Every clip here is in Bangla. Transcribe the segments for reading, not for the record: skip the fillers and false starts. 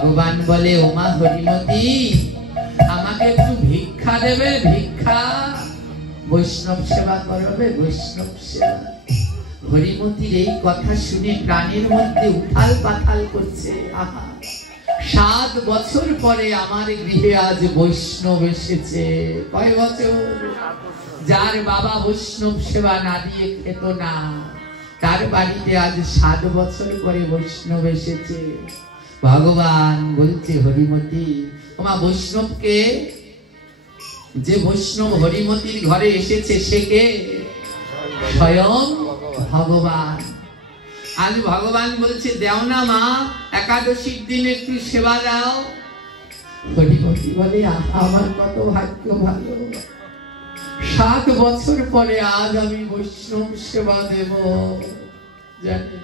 ভগবান বলে ওমা হরিমতি আমাকে একটু ভিক্ষা দেবে ভিক্ষা বৈষ্ণব সেবা করবে বৈষ্ণব সেবা। হরিমতির এই কথা শুনে প্রাণের মধ্যে উথাল পাথাল করছে। আহা 7 বছর পরে আমার গৃহে আজ বৈষ্ণব এসেছে। কয় বছর? যার বাবা বৈষ্ণব সেবা না দিয়ে খেত না তার বাড়িতে আজ 7 বছর পরে বৈষ্ণব এসেছে। ভগবান বলছে হরিমতি ওমা বৈষ্ণবকে, যে বৈষ্ণব হরিমতির ঘরে এসেছে সে কে? স্বয়ং ভগবান। আজ ভগবান বলছে দেও না মা একাদশীর দিন একটু সেবা দাও। হরিমতি বলে আমার কত ভাগ্য ভালো, 7 বছর পরে আজ আমি বৈষ্ণব সেবা দেব। জানে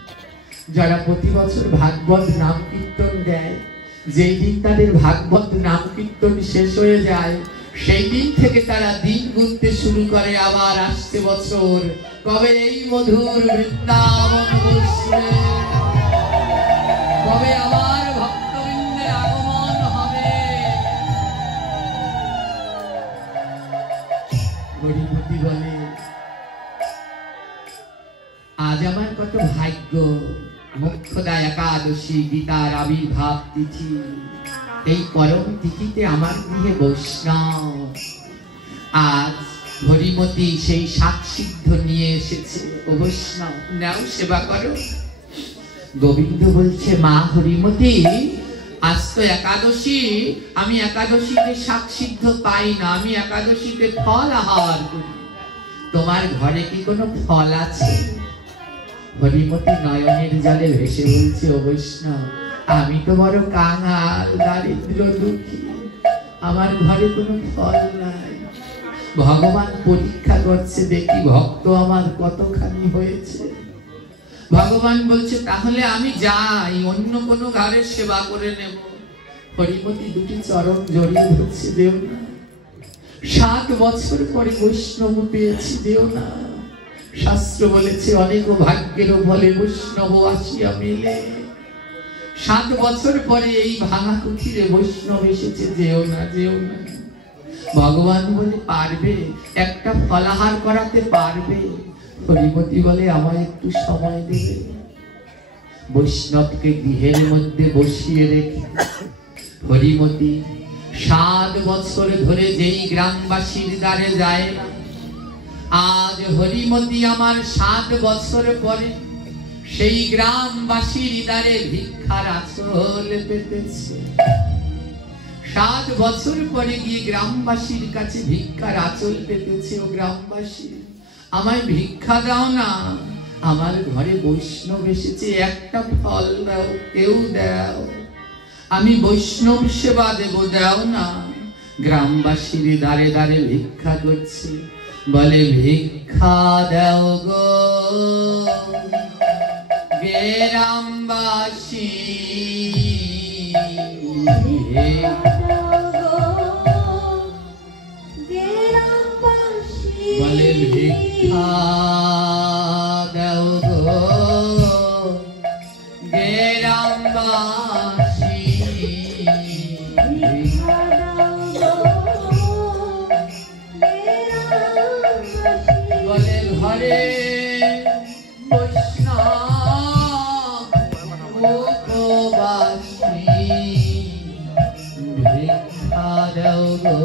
যারা প্রতি বছর ভাগবত নাম কীর্তন দেয়, যেই দিন তাদের ভাগবত নাম কীর্তন শেষ হয়ে যায় সেই দিন থেকে তারা দিন গুনতে শুরু করে আবার আসছে বছর কবে এই মধুর বৃন্দাবন বসবে, কবে আবার ভক্তবৃন্দের আগমন হবে। হরিমতি বলে আজ আমার কত ভাগ্য, মোক্ষদা একাদশী গীতার আবির্ভাব তিথি, এই পরম তিথিতে আমার গৃহে বৈষ্ণব। আজ হরিমতি সেই সাক্ষিদ্ধ নিয়ে এসেছে, ও বৈষ্ণব নাও সেবা করো। গোবিন্দ বলছে মা হরিমতি আজ তো একাদশী, আমি একাদশীতে সাক্ষিদ্ধ পাই না, আমি একাদশীতে ফল আহার করি, তোমার ঘরে কি কোনো ফল আছে? হরিমতি নয়নের জলে ভেসে বলছে ও বৈষ্ণব আমি তো বড় কাঙাল দারিদ্র দুঃখী, আমার ঘরে কোনো ফল নাই। ভগবান পরীক্ষা করছে দেখি ভক্ত আমার কতখানি হয়েছে। ভগবান বলছে তাহলে আমি যাই, অন্য কোনো ঘরের সেবা করে নেব। হরিমতি দুটি চরণ জড়িয়ে ধরছে, দেও না, 7 বছর পরে বৈষ্ণব পেয়েছি, দেও না। শাস্ত্র বলেছে অনেক ভাগ্যের ফলে বৈষ্ণব আসিয়া মেলে। 7 বছর পরে এই ভাঙা কুঠিরে বৈষ্ণব এসেছে, যেও না যেও না। ভগবান বলে পারবে, একটা ফলাহার করাতে পারবে? হরিমতি বলে আমায় একটু সময় দেবে। বৈষ্ণবকে গৃহের মধ্যে বসিয়ে রেখে হরিমতি 7 বছর ধরে যেই গ্রামবাসীর দ্বারে যায় না, আজ হরিমতি আমার 7 বছর পরে সেই গ্রামবাসীর দ্বারে ভিক্ষার আঁচল পেতেছে। 7 বছর পরে গিয়ে গ্রামবাসীর কাছে ভিক্ষার আঁচল পেতেছে, ও গ্রামবাসী আমায় ভিক্ষা দাও না, আমার ঘরে বৈষ্ণব এসেছে, একটা ফল দাও, কেউ দাও, আমি বৈষ্ণব সেবা দেব, দাও না। গ্রামবাসীর দ্বারে দ্বারে ভিক্ষা করছে, বলে ভিক্ষা দাও গো গ্রামবাসী, বলে ভিক্ষা দাও গো গ্রামবাসী, বলে ঘরে বৈষ্ণব উপবাসী, ভিক্ষা দাও গো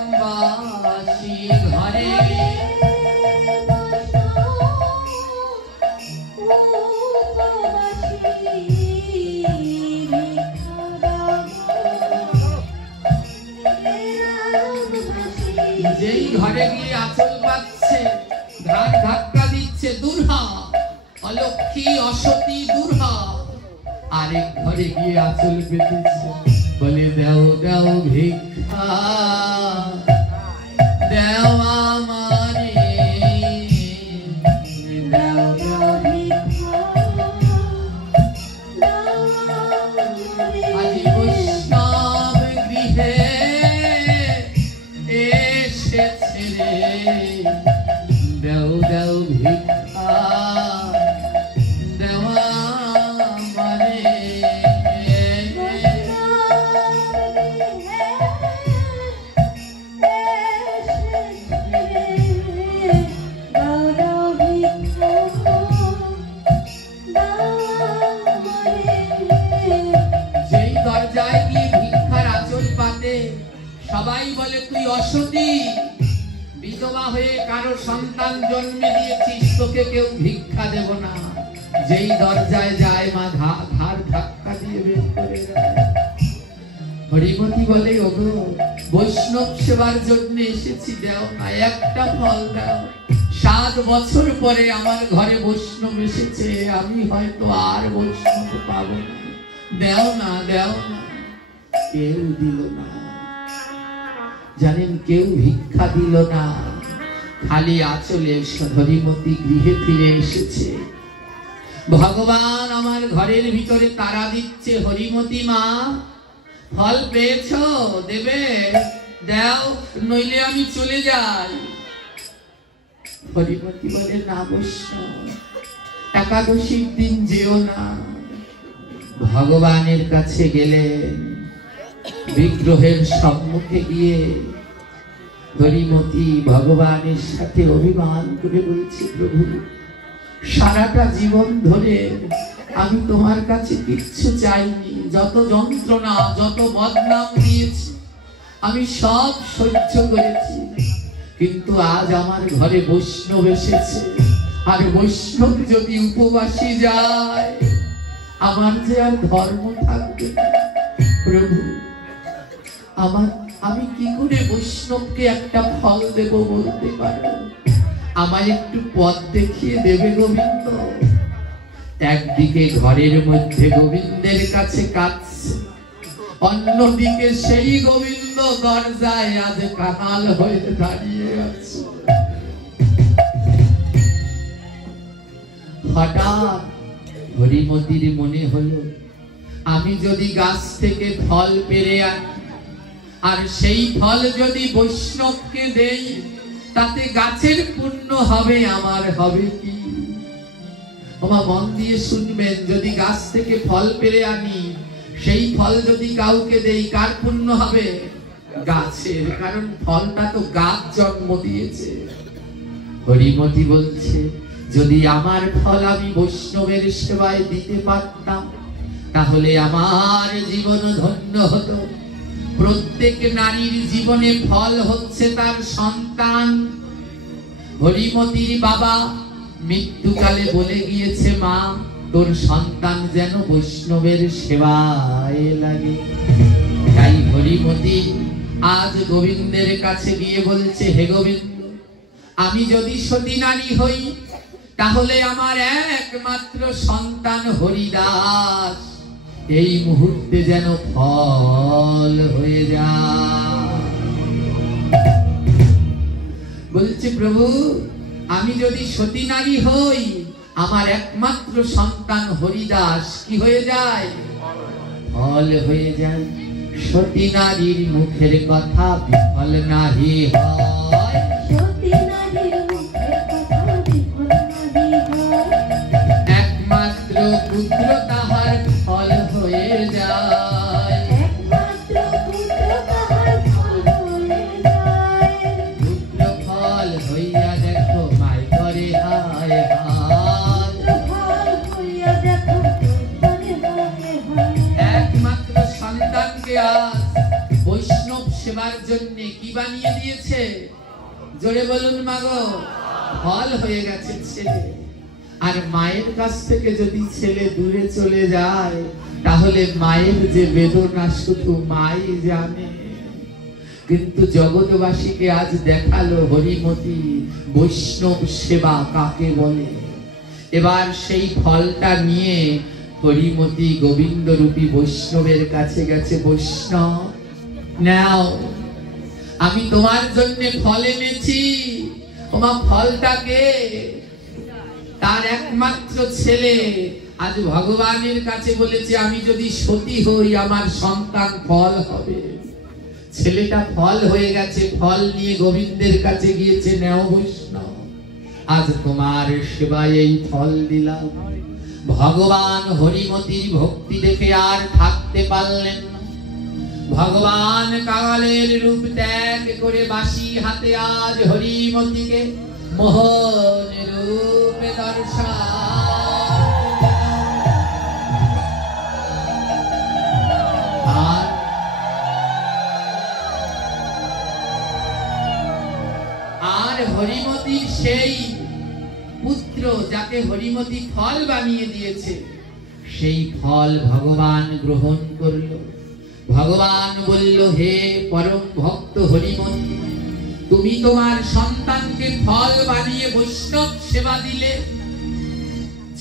গ্রামবাসী, ঘরে যেই ঘরে গিয়ে আঁচল পাচ্ছে, ধার ধাক্কা দিচ্ছে, দূর হ অলক্ষী অসতী, দূর হ। আরেক ঘরে গিয়ে আঁচল পেতেছে, বলে দাও দাও ভিক্ষা দাও আমারে, দাও দাও ভিক্ষা দাও আমারে। আজি বৈষ্ণব গৃহে এসেছে রে, দাও দাও ভিক্ষা দাও আমারে। সবাই বলে তুই অসতী, বিধবা হয়ে কারো সন্তান জন্মে দিয়েছিস, তোকে কেউ ভিক্ষা দেব না। যেই দরজায় যায় মা ধার ধাক্কা দিয়ে বের করে দেয়। হরিমতি বলে, ওগো বৈষ্ণব সেবার জন্য এসেছি, দাও না একটা ফল দাও। 7 বছর পরে আমার ঘরে বৈষ্ণব এসেছে, আমি হয়তো আর বৈষ্ণব পাবো না, দাও না দাও না। কেউ দিল না, জানেন কেউ ভিক্ষা দিল না। খালি আঁচলে হরিমতি গৃহে ফিরে এসেছে। ভগবান আমার ঘরের ভিতরে তারা দিচ্ছে, হরিমতি মা ফল পেয়েছ, দেবে, দাও, নইলে আমি চলে যাই। হরিমতি বলে, না বৈষ্ণব, একাদশীর দিন যেও না। ভগবানের কাছে গেলেন, বিগ্রহের সম্মুখে গিয়ে হরিমতি ভগবানের সাথে অভিমান করে বলছে, প্রভু সারাটা জীবন ধরে আমি তোমার কাছে কিচ্ছু চাইনি, যত যন্ত্রণা যত বদনাম দিয়েছি আমি সব সহ্য করেছি, কিন্তু আজ আমার ঘরে বৈষ্ণব এসেছে, আর বৈষ্ণব যদি উপবাসী যায় আমার যে আর ধর্ম থাকবে না। প্রভু আমি কি করে বৈষ্ণবকে একটা ফল দেব বলতে পারো, আমায় একটু পথ দেখিয়ে দেবে গোবিন্দ। একদিকে ঘরের মধ্যে গোবিন্দের কাছে কাঁদছে, অন্যদিকে সেই গোবিন্দ দরজায় আজ কাঙাল হয়ে দাঁড়িয়ে আছে। হঠাৎ হরিমতির মনে হলো, আমি যদি গাছ থেকে ফল পেরে আনি আর সেই ফল যদি বৈষ্ণবকে দেই, তাতে গাছের পুণ্য হবে, আমার হবে কি? ওমা মন দিয়ে শুনবেন, যদি গাছ থেকে ফল পেরে আনি, সেই ফল যদি কাউকে দেই, কার পুণ্য হবে? গাছের, কারণ ফলটা তো গাছ জন্ম দিয়েছে। হরিমতি বলছে, যদি আমার ফল আমি বৈষ্ণবের সেবায় দিতে পারতাম, তাহলে আমার জীবন ধন্য হতো। প্রত্যেক নারীর জীবনে ফল হচ্ছে তার সন্তান। হরিমতির বাবা মৃত্যুকালে বলে গিয়েছে, মা তোর সন্তান যেন বৈষ্ণবের সেবায় লাগে। তাই হরিমতি আজ গোবিন্দের কাছে গিয়ে বলছে, হে গোবিন্দ, আমি যদি সতী নারী হই, তাহলে আমার একমাত্র সন্তান হরিদাস এই মুহূর্তে যেন ফল হয়ে যায়। বলছে, প্রভু আমি যদি সতী নারী হই, আমার একমাত্র সন্তান হরিদাস কি হয়ে যায়? ফল হয়ে যায়। সতী নারীর মুখের কথা বিফল নাহি হয়, একমাত্র পুত্র তাহার ফল হয়ে যায়। পুত্র ফল হইয়া দেখো মাই করে হায় হায়। একমাত্র সন্তানকে আজ বৈষ্ণব সেবার জন্য কি বানিয়ে দিয়েছে? জোরে বলুন মাগো, ফল হয়ে গেছে ছেলে। আর মায়ের কাছ থেকে যদি ছেলে দূরে চলে যায়, তাহলে মায়ের যে বেদনা শুধু মাই জানে। কিন্তু জগৎবাসীকে আজ দেখালো হরিমতি বৈষ্ণব সেবা কাকে বলে। এবার সেই ফলটা নিয়ে হরিমতি গোবিন্দ রূপী বৈষ্ণবের কাছে গেছে। বৈষ্ণব নাও, আমি তোমার জন্য ফল এনেছি। ওমা ফলটাকে তার একমাত্র ছেলে আজ ভগবানের কাছে বলেছে, আমি যদি সতী হই আমার সন্তান ফল হবে। ছেলেটা ফল হয়ে গেছে, ফল নিয়ে গোবিন্দের কাছে গিয়েছে, নেও বৈষ্ণব, আজ তোমার সেবায় এই ফল দিলাম। ভগবান হরিমতির ভক্তি দেখে আর থাকতে পারলেন না। ভগবান কাঙালের রূপ ত্যাগ করে বাঁশি হাতে আজ হরিমতিকে মোহন রূপে দর্শন। আর হরিমতির সেই পুত্র যাকে হরিমতি ফল বানিয়ে দিয়েছে, সেই ফল ভগবান গ্রহণ করল। ভগবান বলল, হে পরম ভক্ত হরিমতি, তুমি তোমার সন্তানকে ফল বানিয়ে বৈষ্ণব সেবা দিলে।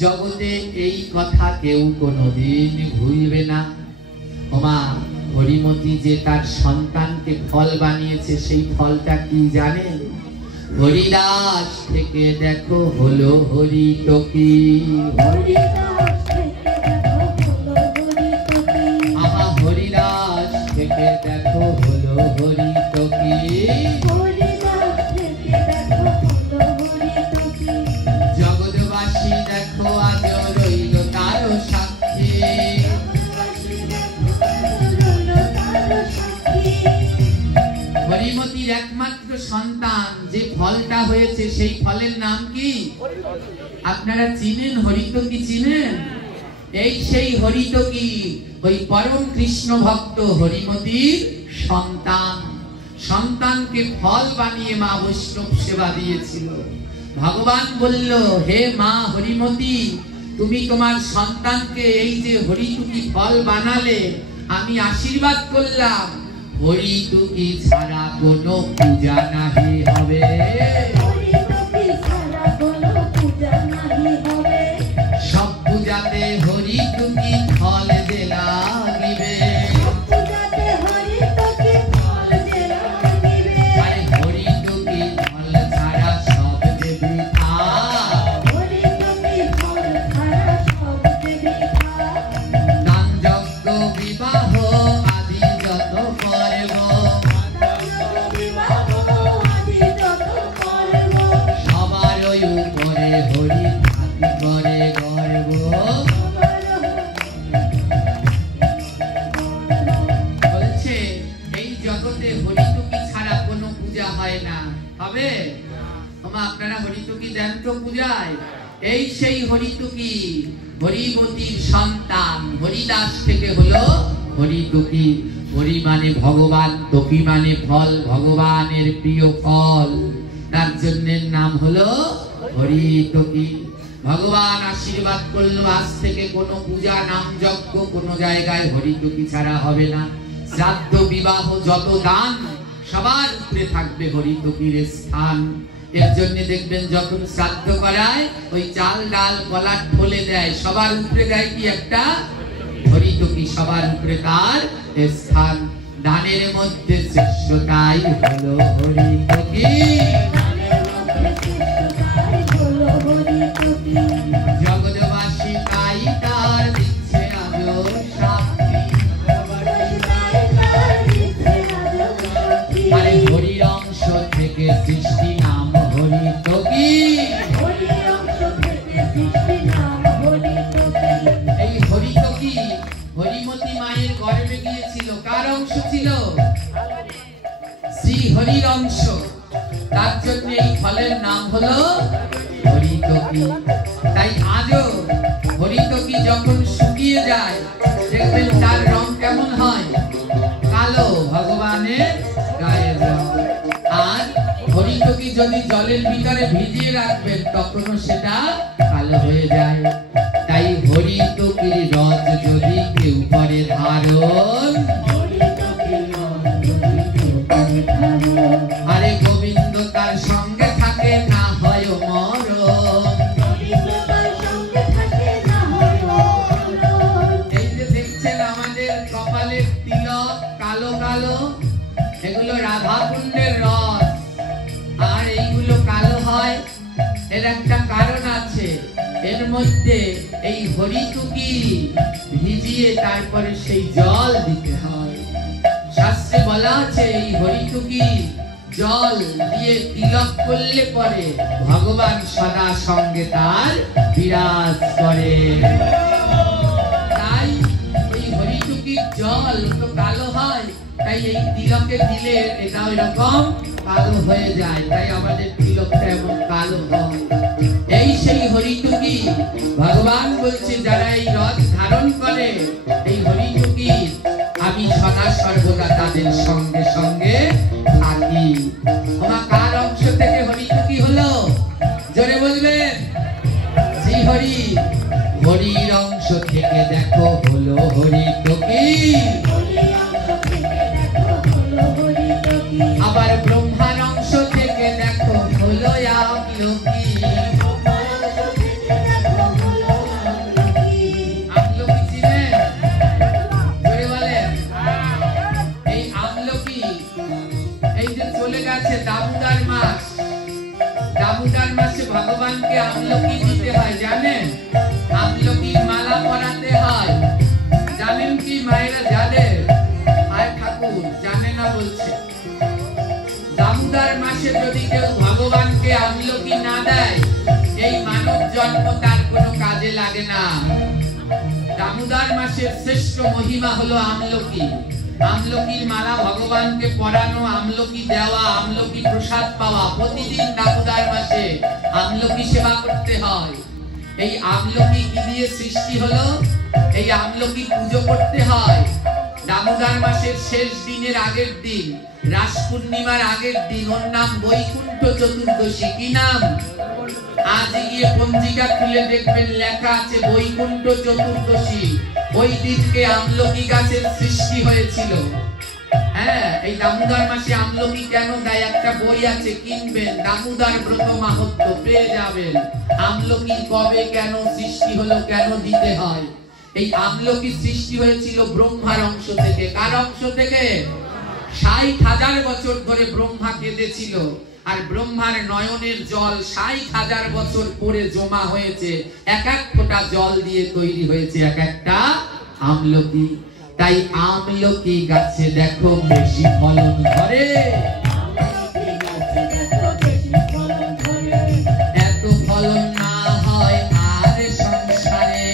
জগতে এই কথা কেউ কোনোদিন ভুলবে না। ওমা, হরিমতি যে তার সন্তানকে ফল বানিয়েছে, সেই ফলটা কি জানেন? হরিদাস থেকে দেখো হলো হরিতকি। আহা, হরিদাস থেকে দেখো হলো হরিতকি। জগৎবাসী দেখো আজ রইল তার সাক্ষী। হরিমতির একমাত্র সন্তান যে ফলটা হয়েছে, সেই ফলের নাম কি আপনারা চিনেন? হরিতকি চিনেন? এই সেই হরিতকি ওই পরম কৃষ্ণ ভক্ত হরিমতির সন্তান। সন্তানকে ফল বানিয়ে মা বৈষ্ণব সেবা দিয়েছিল। ভগবান বলল, হে মা হরিমতি, তুমি তোমার সন্তানকে এই যে হরিতকি ফল বানালে, আমি আশীর্বাদ করলাম, হরিতকি ছাড়া কোনো পূজা নাহি হবে। সব পূজাতে হরিতকি ফল দে লাগিবে। আরে হরিতকি ফল ছাড়া সব দেবী দান যজ্ঞ বিবাহ আদি যত করব, সবার উপরে হরি থাকি করে গর্ব। বলছে এই জগতে হরিতকি ছাড়া কোনো পূজা হয় না। হবে? আপনারা হরিতকি দেন তো পূজায়? এই সেই হরিতকি, হরিমতির সন্তান হরিদাস থেকে হলো হরিতকি। হরি মানে ভগবান, তকি মানে ফল, ভগবানের প্রিয় ফল, তার জন্য নাম হলো হরিতকি। ভগবান আশীর্বাদ করলো, আজ থেকে কোনো পূজা নাম যজ্ঞ কোনো জায়গায় হরিতকি ছাড়া হবে না। শ্রাদ্ধ বিবাহ যত দান সবার উপরে থাকবে হরিতকির স্থান। এর জন্য দেখবেন যখন শ্রাদ্ধ করায় ওই চাল ডাল কলা ঢোলে দেয়, সবার উপরে দেয় কি একটা হরিতকি, সবার উপরে তার স্থান। দানের মধ্যে শ্রেষ্ঠতাই হলো হরিতকি। জগৎবাসী তাই তার দিচ্ছে আজো সাক্ষী। আরে হরির অংশ থেকে সৃষ্টি নাম হরিতকি। এই হরিতকি হরিমতি মায়ের গর্ভে গিয়েছিল, কার অংশ ছিল? শ্রী হরির অংশ। তার জন্য এই ফলের নাম হলো হরিতকি। তাই আজও হরিতকি যখন শুকিয়ে যায়, দেখবেন তার রং কেমন হয়? কালো, ভগবানের গায়ের রং। আর হরিতকি যদি জলের ভিতরে ভিজিয়ে রাখবেন, তখনও সেটা কালো হয়ে যায়। তাই হরিতকির রস যদি কেউ করে ধারণ, আরে গোবিন্দ তার সঙ্গে থাকে, না হয় মরণ। এই যে দেখছেন আমাদের কপালের তিলক কালো কালো, এগুলো রাধা কুণ্ডের রস। আর এইগুলো কালো হয়, এর একটা কারণ আছে। এর মধ্যে এই হরিতকি ভিজিয়ে তারপরে সেই জল দিতে হয়। শাস্ত্রে বলা আছে এই হরিতকি জল দিয়ে তিলক করলে পরে ভগবান সদা সঙ্গে তার বিরাজ করে। তাই ওই হরিতকির জল তো কালো হয়, তাই এই তিলকে দিলে এটা ওই রকম কালো হয়ে যায়। তাই আমাদের তিলকটা এমন কালো হয়। এই সেই হরিতকি। ভগবান বলছে যারা এই রথ ধারণ করে, এই হরিতকি, আমি সদা সর্বদা তাদের সঙ্গে সঙ্গে থাকি। আমার কার অংশ থেকে হরিতকি হরিত কি, আবার ব্রহ্মার অংশ থেকে দেখো হলো আমলকি। আমলকি চিনেন? জোরে বলেন। এই আমলকি, এই যে চলে গেছে দামোদর মাস, দামোদর মাসে ভগবানকে আমলকি দিতে হয় জানেন? আমলকির মালা পরাতে হয় জানেন কি মায়েরা? জানেন? আয় ঠাকুর জানে না বলছে। দামোদর মাসে যদি কেউ ভগবানকে আমলকি না দেয়, এই মানব জন্ম তার কোনো কাজে লাগে না। দামোদর মাসের শ্রেষ্ঠ মহিমা হলো আমলকি। আমলকির মালা ভগবানকে পরানো, আমলকি দেওয়া, আমলকি প্রসাদ পাওয়া। প্রতিদিন দামোদর মাসে আমলকি সেবা করতে হয়। এই আমলকি কি দিয়ে সৃষ্টি হলো? এই আমলকি পুজো করতে হয় দামোদর মাসের শেষ দিনের আগের দিন, রাস পূর্ণিমার আগের দিন। ওর নাম বৈকুণ্ঠ চতুর্দশী। কি নাম? আজ গিয়ে পঞ্জিকা খুলে দেখবেন লেখা আছে বৈকুণ্ঠ চতুর্দশী। ওই দিনকে আমলকি গাছের সৃষ্টি হয়েছিল। হ্যাঁ, এই দামোদর মাসে আমলকি কেন দেয়? একটা বই আছে, কিনবেন, দামোদর ব্রত মাহাত্ম্য, পেয়ে যাবেন। আমলকি কবে কেন সৃষ্টি হলো, কেন দিতে হয়? এই আমলকি সৃষ্টি হয়েছিল ব্রহ্মার অংশ থেকে। কার অংশ থেকে? ৬০,০০০ বছর ধরে ব্রহ্মা কেঁদেছিল, আর ব্রহ্মার নয়নের জল ৬০,০০০ বছর পরে জমা হয়েছে। এক এক ফোঁটা জল দিয়ে তৈরি হয়েছে এক একটা আমলকি। তাই আমলকি গাছে দেখো বেশি ফলন ধরে। এত ফলন না হয় আর সংসারে।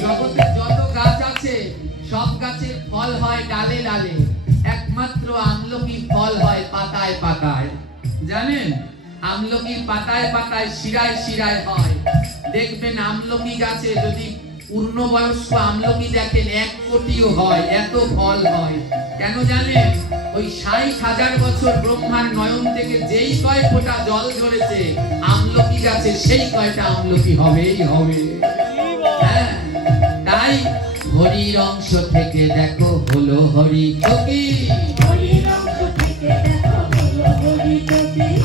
জগতে যত গাছ আছে সব গাছের ফল হয় ডালে ডালে, একমাত্র আমলকি ফল হয় পাতায় পাতায়। জানেন? আমলকির পাতায় পাতায়, শিরায় শিরায় হয়। দেখবেন আমলকি গাছে যদি পূর্ণবয়স্ক আমলকি দেখেন ১ কোটিও হয়, এত ফল হয়। কেন জানেন? ওই ৬০,০০০ বছর ব্রহ্মার নয়ন থেকে যেই কয় ফোঁটা জল ঝরেছে আমলকি গাছে, সেই কয়টা আমলকি হবেই হবে। হ্যাঁ, তাই হরির অংশ থেকে দেখো হলো হরিতকি,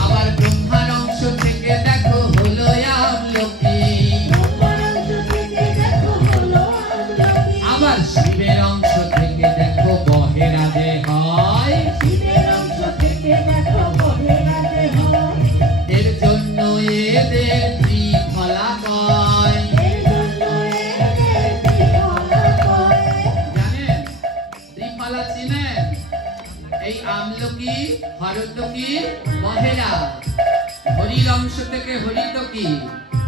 আবার ব্রহ্মার অংশ থেকে দেখো হলো আমলকি, আবার শিবের অংশ থেকে দেখো বহেরাজে হয়। এর জন্য এদের ত্রিফলা কয়। জানেন ত্রিফলা চিনেন? এই আমলকি, হরতকি, বহেরা। হরির অংশ থেকে হরিতকি,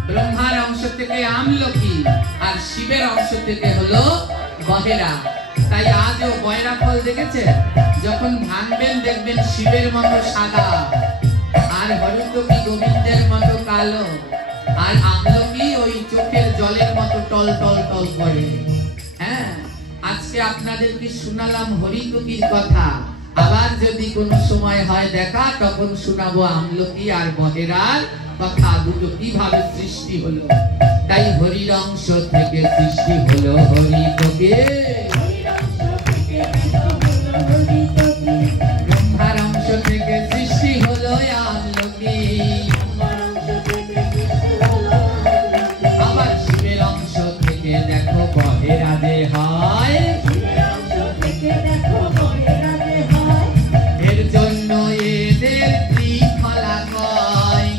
ব্রহ্মার অংশ থেকে আমলকি, আর শিবের অংশ থেকে হলো বহেরা। তাই আজও বয়রা ফল দেখেছে, যখন ভাঙবেন দেখবেন শিবের মতো সাদা, আর হরিতকি গোবিন্দের মতো কালো, আর আমলকি ওই চোখের জলের মতো টল টল টল করে। হ্যাঁ, আজকে আপনাদেরকে শোনালাম হরিতকির কথা। আবার যদি কোনো সময় হয় দেখা, তখন শোনাবো আমলকি আর বহেরার কথা, দুটো কিভাবে সৃষ্টি হলো। তাই হরির অংশ থেকে সৃষ্টি হলো হরিতকি, ব্রহ্মার অংশ থেকে সৃষ্টি হলো আমলকি, আবার শিবের অংশ থেকে দেখো বহেরাজে হয়। এর জন্য এদের ত্রিফলা কয়।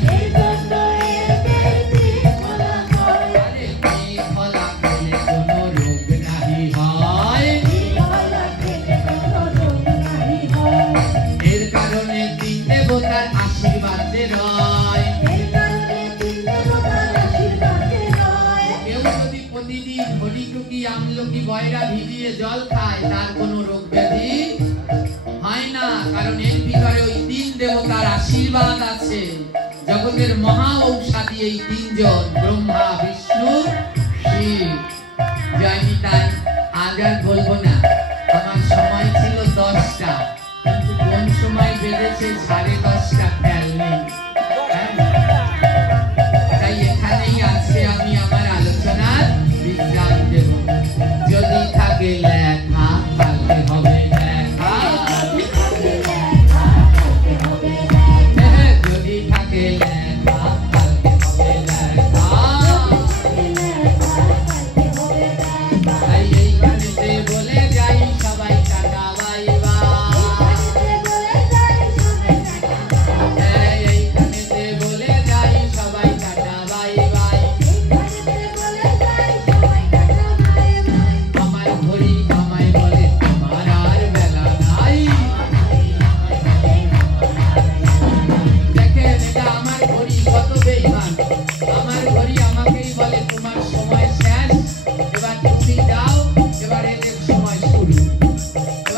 আরে ত্রিফলা খেলে কোনো রোগ নাহি হয়। এর কারণে তিন দেবতার আশীর্বাদে রয়। কেউ যদি প্রতিদিন হরিতকি, আমলকি, বয়রা ভিজিয়ে জল খায়, তার কোনো রোগ ব্যাধি হয় না। কারণ এর ভিতরে ওই তিন দেবতার আশীর্বাদ আছে। জগতের মহা ঔষধি এই তিনজন, ব্রহ্মা, বিষ্ণু, শিব। জয় নিতাই। আজ আর বলবো না, আমার সময় ছিল 10টা, কিন্তু কোন সময় বেজেছে 10:30, খেয়াল নেই। তাই এখানেই আজকে আমি আমার আলোচনা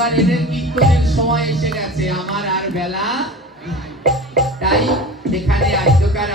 এবার এদের কীর্তনের সময় এসে গেছে, আমার আর বেলা তাই এখানে আদ্যকার